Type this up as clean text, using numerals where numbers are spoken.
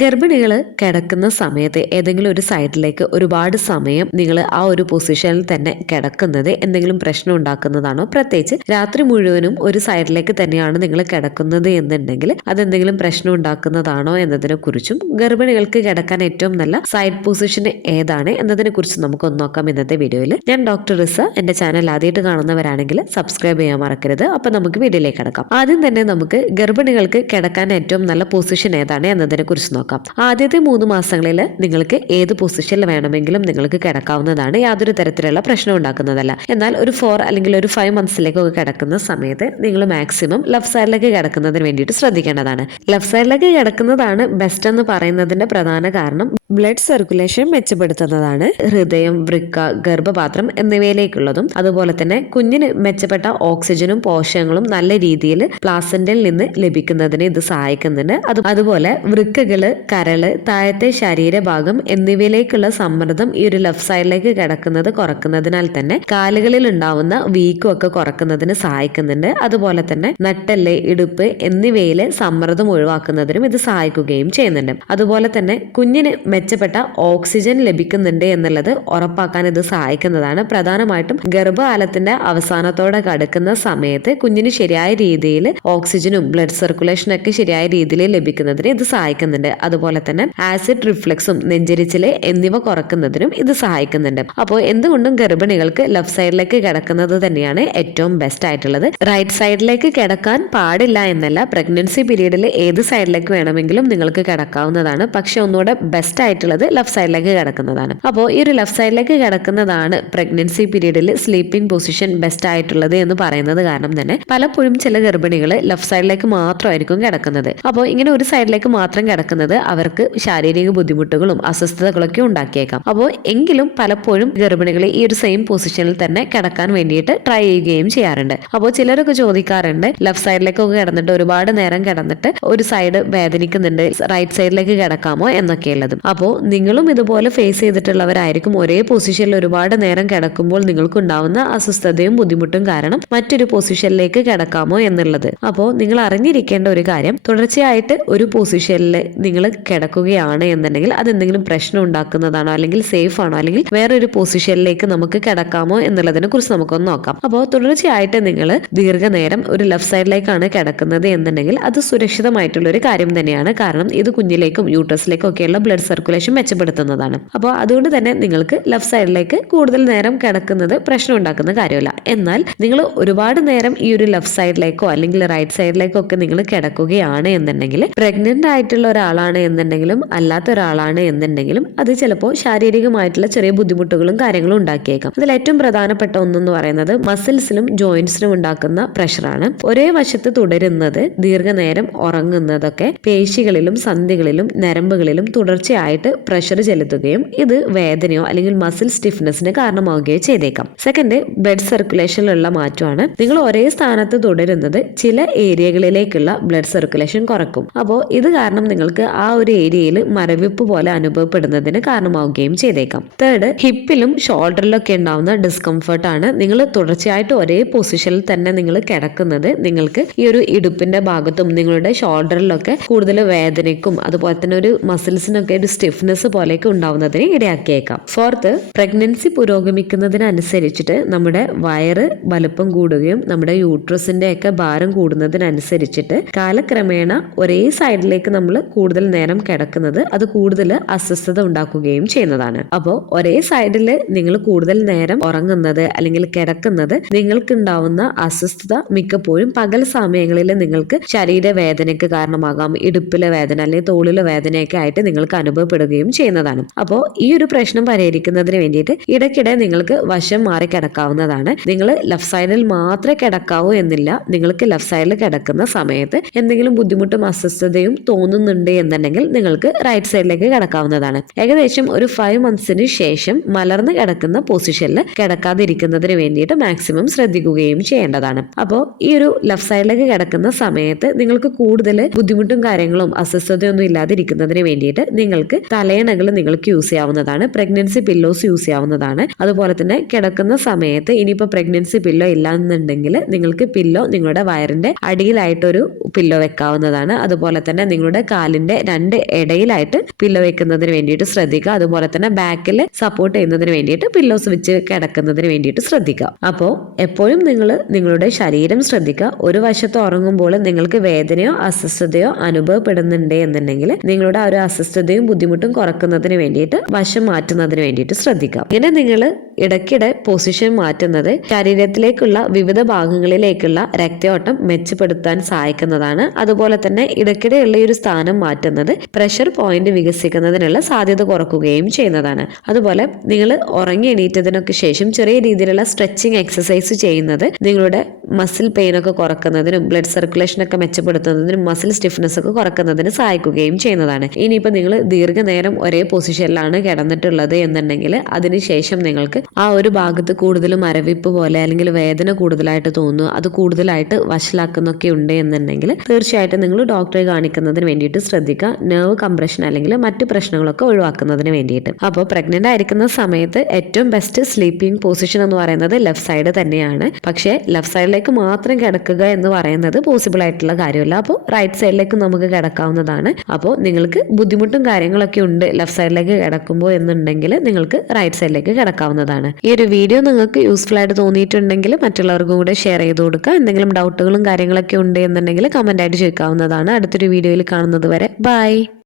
ഗർഭിണികൾ കിടക്കുന്ന സമയത്ത് ഏതെങ്കിലും ഒരു സൈഡിലേക്ക് ഒരുപാട് സമയം നിങ്ങൾ ആ ഒരു പൊസിഷനിൽ തന്നെ കിടക്കുന്നത് എന്തെങ്കിലും പ്രശ്നം ഉണ്ടാക്കുന്നതാണോ? പ്രത്യേകിച്ച് രാത്രി മുഴുവനും ഒരു സൈഡിലേക്ക് തന്നെയാണ് നിങ്ങൾ കിടക്കുന്നത് എന്നുണ്ടെങ്കിൽ അതെന്തെങ്കിലും പ്രശ്നം ഉണ്ടാക്കുന്നതാണോ എന്നതിനെ കുറിച്ചും ഗർഭിണികൾക്ക് കിടക്കാൻ ഏറ്റവും നല്ല സൈഡ് പൊസിഷൻ ഏതാണ് എന്നതിനെ കുറിച്ച് നമുക്കൊന്ന് നോക്കാം ഇന്നത്തെ വീഡിയോയിൽ. ഞാൻ ഡോക്ടർ റിസ. എന്റെ ചാനൽ ആദ്യമായിട്ട് കാണുന്നവരാണെങ്കിൽ സബ്സ്ക്രൈബ് ചെയ്യാൻ മറക്കരുത്. അപ്പൊ നമുക്ക് വീഡിയോയിലേക്ക് കിടക്കാം. ആദ്യം തന്നെ നമുക്ക് ഗർഭിണികൾക്ക് കിടക്കാൻ ഏറ്റവും നല്ല പൊസിഷൻ ഏതാണ് എന്നതിനെ കുറിച്ച് നോക്കാം. ആദ്യത്തെ 3 മാസങ്ങളിൽ നിങ്ങൾക്ക് ഏത് പൊസിഷനിൽ വേണമെങ്കിലും നിങ്ങൾക്ക് കിടക്കാവുന്നതാണ്. യാതൊരു തരത്തിലുള്ള പ്രശ്നം ഉണ്ടാക്കുന്നതല്ല. എന്നാൽ ഒരു 4 അല്ലെങ്കിൽ ഒരു 5 മന്ത്സിലേക്കൊക്കെ കിടക്കുന്ന സമയത്ത് നിങ്ങൾ മാക്സിമം ലെഫ്റ്റ് സൈഡിലേക്ക് കിടക്കുന്നതിന് വേണ്ടിയിട്ട് ശ്രദ്ധിക്കേണ്ടതാണ്. ലെഫ്റ്റ് സൈഡിലേക്ക് കിടക്കുന്നതാണ് ബെസ്റ്റ് എന്ന് പറയുന്നതിന്റെ പ്രധാന കാരണം ബ്ലഡ് സർക്കുലേഷൻ മെച്ചപ്പെടുത്തുന്നതാണ്. ഹൃദയം, വൃക്ക, ഗർഭപാത്രം എന്നിവയിലേക്കുള്ളതും അതുപോലെ തന്നെ കുഞ്ഞിന് മെച്ചപ്പെട്ട ഓക്സിജനും പോഷകങ്ങളും നല്ല രീതിയിൽ പ്ലാസന്റയിൽ നിന്ന് ലഭിക്കുന്നതിന് ഇത് സഹായിക്കുന്നുണ്ട്. അതുപോലെ വൃക്കകള്, കരള്, താഴത്തെ ശരീരഭാഗം എന്നിവയിലേക്കുള്ള സമ്മർദ്ദം ഈ ഒരു ലെഫ്റ്റ് സൈഡിലേക്ക് കിടക്കുന്നത് കുറക്കുന്നതിനാൽ തന്നെ കാലുകളിൽ ഉണ്ടാവുന്ന വീക്കും ഒക്കെ കുറക്കുന്നതിന് സഹായിക്കുന്നുണ്ട്. അതുപോലെ തന്നെ നട്ടെല്ല്, ഇടുപ്പ് എന്നിവയിലെ സമ്മർദ്ദം ഒഴിവാക്കുന്നതിനും ഇത് സഹായിക്കുകയും ചെയ്യുന്നുണ്ട്. അതുപോലെ തന്നെ കുഞ്ഞിന് മെച്ചപ്പെട്ട ഓക്സിജൻ ലഭിക്കുന്നുണ്ട് എന്നുള്ളത് ഉറപ്പാക്കാൻ ഇത് സഹായിക്കുന്നതാണ്. പ്രധാനമായിട്ടും ഗർഭകാലത്തിന്റെ അവസാനത്തോടെ കടക്കുന്ന സമയത്ത് കുഞ്ഞിന് ശരിയായ രീതിയിൽ ഓക്സിജനും ബ്ലഡ് സർക്കുലേഷനും ഒക്കെ ശരിയായ രീതിയിൽ ലഭിക്കുന്നതിന് ഇത് സഹായിക്കുന്നുണ്ട്. അതുപോലെ തന്നെ ആസിഡ് റിഫ്ലക്സും, നെഞ്ചരിച്ചില് എന്നിവ കുറക്കുന്നതിനും ഇത് സഹായിക്കുന്നുണ്ട്. അപ്പോൾ എന്തുകൊണ്ടും ഗർഭിണികൾക്ക് ലെഫ്റ്റ് സൈഡിലേക്ക് കിടക്കുന്നത് തന്നെയാണ് ഏറ്റവും ബെസ്റ്റ് ആയിട്ടുള്ളത്. റൈറ്റ് സൈഡിലേക്ക് കിടക്കാൻ പാടില്ല എന്നല്ല, പ്രഗ്നൻസി പീരീഡിൽ ഏത് സൈഡിലേക്ക് വേണമെങ്കിലും നിങ്ങൾക്ക് കിടക്കാവുന്നതാണ്. പക്ഷെ ഒന്നുകൂടെ ബെസ്റ്റ് ആയിട്ടുള്ളത് ലെഫ്റ്റ് സൈഡിലേക്ക് കിടക്കുന്നതാണ്. അപ്പോൾ ഈ ഒരു ലെഫ്റ്റ് സൈഡിലേക്ക് കിടക്കുന്നതാണ് പ്രഗ്നൻസി പീരീഡിൽ സ്ലീപ്പിംഗ് പൊസിഷൻ ബെസ്റ്റ് ആയിട്ടുള്ളത് എന്ന് പറയുന്നത് കാരണം തന്നെ പലപ്പോഴും ചില ഗർഭിണികൾ ലെഫ്റ്റ് സൈഡിലേക്ക് മാത്രമായിരിക്കും കിടക്കുന്നത്. അപ്പോൾ ഇങ്ങനെ ഒരു സൈഡിലേക്ക് മാത്രം കിടക്കുന്നത് അവർക്ക് ശാരീരിക ബുദ്ധിമുട്ടുകളും അസ്വസ്ഥതകളൊക്കെ ഉണ്ടാക്കിയേക്കാം. അപ്പോൾ എങ്കിലും പലപ്പോഴും ഗർഭിണികൾ ഈ ഒരു സെയിം പൊസിഷനിൽ തന്നെ കിടക്കാൻ വേണ്ടിയിട്ട് ട്രൈ ചെയ്യുകയും ചെയ്യാറുണ്ട്. അപ്പോൾ ചിലരൊക്കെ ചോദിക്കാറുണ്ട്, ലെഫ്റ്റ് സൈഡിലേക്കൊക്കെ കിടന്നിട്ട് ഒരുപാട് നേരം കിടന്നിട്ട് ഒരു സൈഡ് വേദനിക്കുന്നുണ്ട്, റൈറ്റ് സൈഡിലേക്ക് കിടക്കാമോ എന്നൊക്കെയുള്ളത്. അപ്പോൾ നിങ്ങളും ഇതുപോലെ ഫേസ് ചെയ്തിട്ടുള്ളവരായിരിക്കും. ഒരേ പൊസിഷനിൽ ഒരുപാട് നേരം കിടക്കുമ്പോൾ നിങ്ങൾക്കുണ്ടാവുന്ന അസ്വസ്ഥതയും ബുദ്ധിമുട്ടും കാരണം മറ്റൊരു പൊസിഷനിലേക്ക് കിടക്കാമോ എന്നുള്ളത്. അപ്പോൾ നിങ്ങൾ അറിഞ്ഞിരിക്കേണ്ട ഒരു കാര്യം, തുടർച്ചയായിട്ട് ഒരു പൊസിഷനിൽ നിങ്ങൾ കിടക്കുകയാണ് എന്നുണ്ടെങ്കിൽ അതെന്തെങ്കിലും പ്രശ്നം ഉണ്ടാക്കുന്നതാണോ, അല്ലെങ്കിൽ സേഫ് ആണോ, അല്ലെങ്കിൽ വേറൊരു പൊസിഷനിലേക്ക് നമുക്ക് കിടക്കാമോ എന്നുള്ളതിനെ കുറിച്ച് നമുക്കൊന്ന് നോക്കാം. അപ്പോൾ തുടർച്ചയായിട്ട് നിങ്ങൾ ദീർഘനേരം ഒരു ലെഫ്റ്റ് സൈഡിലേക്കാണ് കിടക്കുന്നത് എന്നുണ്ടെങ്കിൽ അത് സുരക്ഷിതമായിട്ടുള്ള ഒരു കാര്യം തന്നെയാണ്. കാരണം ഇത് കുഞ്ഞിലേക്കും യൂട്രസിലേക്കും ഒക്കെയുള്ള ബ്ലഡ് സർക്കുലേഷൻ മെച്ചപ്പെടുത്തുന്നതാണ്. അപ്പോൾ അതുകൊണ്ട് തന്നെ നിങ്ങൾക്ക് ലെഫ്റ്റ് സൈഡിലേക്ക് കൂടുതൽ നേരം കിടക്കുന്നത് പ്രശ്നം ഉണ്ടാക്കുന്ന കാര്യമല്ല. എന്നാൽ നിങ്ങൾ ഒരുപാട് നേരം ഈ ഒരു ലെഫ്റ്റ് സൈഡിലേക്കോ അല്ലെങ്കിൽ റൈറ്റ് സൈഡിലേക്കോ ഒക്കെ നിങ്ങൾ കിടക്കുകയാണ് എന്നുണ്ടെങ്കിൽ, പ്രഗ്നന്റ് ആയിട്ടുള്ള ഒരാളാണ് എന്നുണ്ടെങ്കിലും അല്ലാത്ത ഒരാളാണ് എന്നുണ്ടെങ്കിലും അത് ചിലപ്പോൾ ശാരീരികമായിട്ടുള്ള ചെറിയ ബുദ്ധിമുട്ടുകളും കാര്യങ്ങളും ഉണ്ടാക്കിയേക്കാം. അതിൽ ഏറ്റവും പ്രധാനപ്പെട്ട ഒന്നെന്ന് പറയുന്നത് മസിൽസിലും ജോയിന്റ്സിലും ഉണ്ടാക്കുന്ന പ്രഷറാണ്. ഒരേ വശത്ത് തുടരുന്നത്, ദീർഘനേരം ഉറങ്ങുന്നതൊക്കെ പേശികളിലും സന്ധികളിലും നരമ്പുകളിലും തുടർച്ചയായിട്ട് പ്രഷർ ചെലുത്തുകയും ഇത് വേദനയോ അല്ലെങ്കിൽ മസിൽ സ്റ്റിഫ്നെസ്സിന് കാരണമാവുകയോ ചെയ്തേക്കാം. സെക്കൻഡ്, ബ്ലഡ് സർക്കുലേഷനിലുള്ള മാറ്റമാണ്. നിങ്ങൾ ഒരേ സ്ഥാനത്ത് തുടരുന്നത് ചില ഏരിയകളിലേക്കുള്ള ബ്ലഡ് സർക്കുലേഷൻ കുറക്കും. അപ്പോൾ ഇത് കാരണം നിങ്ങൾക്ക് ആ ഒരു ഏരിയയിൽ മരവിപ്പ് പോലെ അനുഭവപ്പെടുന്നതിന് കാരണമാവുകയും ചെയ്തേക്കാം. തേർഡ്, ഹിപ്പിലും ഷോൾഡറിലും ഒക്കെ ഉണ്ടാവുന്ന ഡിസ്കംഫർട്ട് ആണ്. നിങ്ങൾ തുടർച്ചയായിട്ട് ഒരേ പൊസിഷനിൽ തന്നെ നിങ്ങൾ കിടക്കുന്നത് നിങ്ങൾക്ക് ഈ ഒരു ഇടുപ്പിന്റെ ഭാഗത്തും നിങ്ങളുടെ ഷോൾഡറിലൊക്കെ കൂടുതൽ വേദനയ്ക്കും അതുപോലെ തന്നെ ഒരു മസിൽസിനൊക്കെ ഒരു സ്റ്റിഫ്നെസ് പോലെയൊക്കെ ഉണ്ടാവുന്നതിന് ഇടയാക്കിയേക്കാം. ഫോർത്ത്, പ്രഗ്നൻസി പുരോഗമിക്കുന്നതിനനുസരിച്ചിട്ട് നമ്മുടെ വയറ് വലുപ്പം കൂടുകയും നമ്മുടെ യൂട്രസിന്റെ ഒക്കെ ഭാരം കൂടുന്നതിനനുസരിച്ചിട്ട് കാലക്രമേണ ഒരേ സൈഡിലേക്ക് നമ്മൾ കൂടുതൽ നേരം കിടക്കുന്നത് അത് കൂടുതൽ അസ്വസ്ഥത ഉണ്ടാക്കുകയും ചെയ്യുന്നതാണ്. അപ്പോൾ ഒരേ സൈഡിൽ നിങ്ങൾ കൂടുതൽ നേരം ഉറങ്ങുന്നത് അല്ലെങ്കിൽ കിടക്കുന്നത് നിങ്ങൾക്ക് ഉണ്ടാവുന്ന അസ്വസ്ഥത മിക്കപ്പോഴും പകൽ സമയങ്ങളിൽ നിങ്ങൾക്ക് ശരീരവേദനയ്ക്ക് കാരണമാകാം. ഇടുപ്പിലെ വേദന അല്ലെങ്കിൽ തോളിലെ വേദനയൊക്കെ ആയിട്ട് നിങ്ങൾക്ക് അനുഭവപ്പെടുകയും ചെയ്യുന്നതാണ്. അപ്പോൾ ഈ ഒരു പ്രശ്നം പരിഹരിക്കുന്നതിന് വേണ്ടിയിട്ട് ഇടയ്ക്കിടെ നിങ്ങൾക്ക് വശം മാറി കിടക്കാവുന്നതാണ്. നിങ്ങൾ ലെഫ്റ്റ് സൈഡിൽ മാത്രമേ കിടക്കാവൂ എന്നില്ല. നിങ്ങൾക്ക് ലെഫ്റ്റ് സൈഡിൽ കിടക്കുന്ന സമയത്ത് എന്തെങ്കിലും ബുദ്ധിമുട്ടും അസ്വസ്ഥതയും തോന്നുന്നുണ്ട് എന്നുണ്ടെങ്കിൽ നിങ്ങൾക്ക് റൈറ്റ് സൈഡിലേക്ക് കിടക്കാവുന്നതാണ്. ഏകദേശം ഒരു 5 മന്ത്സിന് ശേഷം മലർന്ന് കിടക്കുന്ന പൊസിഷനിൽ കിടക്കാതിരിക്കുന്നതിന് വേണ്ടിയിട്ട് മാക്സിമം ശ്രദ്ധിക്കുകയും ചെയ്യേണ്ടതാണ്. അപ്പോൾ ഈ ഒരു ലെഫ്റ്റ് സൈഡിലേക്ക് കിടക്കുന്ന സമയത്ത് നിങ്ങൾക്ക് കൂടുതൽ ബുദ്ധിമുട്ടും കാര്യങ്ങളും അസ്വസ്ഥതയൊന്നും ഇല്ലാതിരിക്കുന്നതിന് വേണ്ടിയിട്ട് നിങ്ങൾക്ക് തലയണകൾ നിങ്ങൾക്ക് യൂസ് ചെയ്യാവുന്നതാണ്. പ്രഗ്നൻസി പില്ലോസ് യൂസ് ചെയ്യാവുന്നതാണ്. അതുപോലെ തന്നെ കിടക്കുന്ന സമയത്ത് ഇനിയിപ്പോൾ പ്രഗ്നൻസി പില്ലോ ഇല്ല എന്നുണ്ടെങ്കിൽ നിങ്ങൾക്ക് പില്ലോ നിങ്ങളുടെ വയറിന്റെ അടിയിലായിട്ടൊരു പില്ലോ വെക്കാവുന്നതാണ്. അതുപോലെ തന്നെ നിങ്ങളുടെ കാലിന്റെ രണ്ട് ഇടയിലായിട്ട് പില്ലോ വെക്കുന്നതിന് വേണ്ടിയിട്ട് ശ്രദ്ധിക്കുക. അതുപോലെ തന്നെ ബാക്കിൽ സപ്പോർട്ട് ചെയ്യുന്നതിന് വേണ്ടിയിട്ട് പില്ലോസ് വെച്ച് കിടക്കുന്നതിന് വേണ്ടിയിട്ട് ശ്രദ്ധിക്കുക. അപ്പോൾ എപ്പോഴും നിങ്ങൾ നിങ്ങളുടെ ശരീരം ശ്രദ്ധിക്കുക. ഒരു വശത്ത് ഉറങ്ങുമ്പോൾ നിങ്ങൾക്ക് വേദനയോ അസ്വസ്ഥതയോ അനുഭവപ്പെടുന്നുണ്ട് എന്നുണ്ടെങ്കിൽ നിങ്ങളുടെ ആ ഒരു അസ്വസ്ഥതയും ബുദ്ധിമുട്ടും കുറക്കുന്നതിന് വേണ്ടിയിട്ട് വശം മാറ്റുന്നതിന് വേണ്ടിയിട്ട് ശ്രദ്ധിക്കാം. ഇങ്ങനെ നിങ്ങൾ ഇടയ്ക്കിടെ പൊസിഷൻ മാറ്റുന്നത് ശരീരത്തിലേക്കുള്ള വിവിധ ഭാഗങ്ങളിലേക്കുള്ള രക്തയോട്ടം മെച്ചപ്പെടുത്താൻ സഹായിക്കുന്നതാണ്. അതുപോലെ തന്നെ ഇടയ്ക്കിടെയുള്ള ഈ ഒരു സ്ഥാനം മാറ്റുന്നത് പ്രഷർ പോയിന്റ് വികസിക്കുന്നതിനുള്ള സാധ്യത കുറക്കുകയും ചെയ്യുന്നതാണ്. അതുപോലെ നിങ്ങൾ ഉറങ്ങി എണീറ്റതിനൊക്കെ ശേഷം ചെറിയ രീതിയിലുള്ള സ്ട്രെച്ചിങ് എക്സസൈസ് ചെയ്യുന്നത് നിങ്ങളുടെ മസിൽ പെയിൻ ഒക്കെ കുറക്കുന്നതിനും ബ്ലഡ് സർക്കുലേഷൻ ഒക്കെ മെച്ചപ്പെടുത്തുന്നതിനും മസിൽ സ്റ്റിഫ്നെസ് ഒക്കെ കുറക്കുന്നതിന് സഹായിക്കുകയും ചെയ്യുന്നതാണ്. ഇനിയിപ്പോൾ നിങ്ങൾ ദീർഘനേരം ഒരേ പൊസിഷനിലാണ് കിടന്നിട്ടുള്ളത് എന്നുണ്ടെങ്കിൽ അതിനുശേഷം നിങ്ങൾക്ക് ആ ഒരു ഭാഗത്ത് കൂടുതൽ മരവിപ്പ് പോലെ അല്ലെങ്കിൽ വേദന കൂടുതലായിട്ട് തോന്നുന്നു, അത് കൂടുതലായിട്ട് വഷളാക്കുന്നൊക്കെ ഉണ്ട് എന്നുണ്ടെങ്കിൽ തീർച്ചയായിട്ടും നിങ്ങൾ ഡോക്ടറെ കാണിക്കുന്നതിന് വേണ്ടിയിട്ട് ശ്രദ്ധിക്കുക. നെർവ് കംപ്രഷൻ അല്ലെങ്കിൽ മറ്റു പ്രശ്നങ്ങളൊക്കെ ഒഴിവാക്കുന്നതിന് വേണ്ടിയിട്ട്. അപ്പോൾ പ്രഗ്നന്റ് ആയിരിക്കുന്ന സമയത്ത് ഏറ്റവും ബെസ്റ്റ് സ്ലീപ്പിംഗ് പൊസിഷൻ എന്ന് പറയുന്നത് ലെഫ്റ്റ് സൈഡ് തന്നെയാണ്. പക്ഷേ ലെഫ്റ്റ് സൈഡിലേക്ക് മാത്രം കിടക്കുക എന്ന് പറയുന്നത് പോസിബിൾ ആയിട്ടുള്ള കാര്യമല്ല. അപ്പോൾ റൈറ്റ് സൈഡിലേക്ക് നമുക്ക് കിടക്കാവുന്നതാണ്. അപ്പോൾ നിങ്ങൾക്ക് ബുദ്ധിമുട്ടും കാര്യങ്ങളൊക്കെ ഉണ്ട് ലെഫ്റ്റ് സൈഡിലേക്ക് കിടക്കുമ്പോൾ എന്നുണ്ടെങ്കിൽ നിങ്ങൾക്ക് റൈറ്റ് സൈഡിലേക്ക് കിടക്കാവുന്നതാണ്. ഈ ഒരു വീഡിയോ നിങ്ങൾക്ക് യൂസ്ഫുൾ ആയിട്ട് തോന്നിയിട്ടുണ്ടെങ്കിൽ മറ്റുള്ളവർക്കും കൂടെ ഷെയർ ചെയ്ത് കൊടുക്കുക. എന്തെങ്കിലും ഡൗട്ടുകളും കാര്യങ്ങളൊക്കെ ഉണ്ട് എന്നുണ്ടെങ്കിൽ കമന്റ് ആയിട്ട് ചോദിക്കാവുന്നതാണ്. അടുത്തൊരു വീഡിയോയിൽ കാണുന്നത് വരെ ബൈ.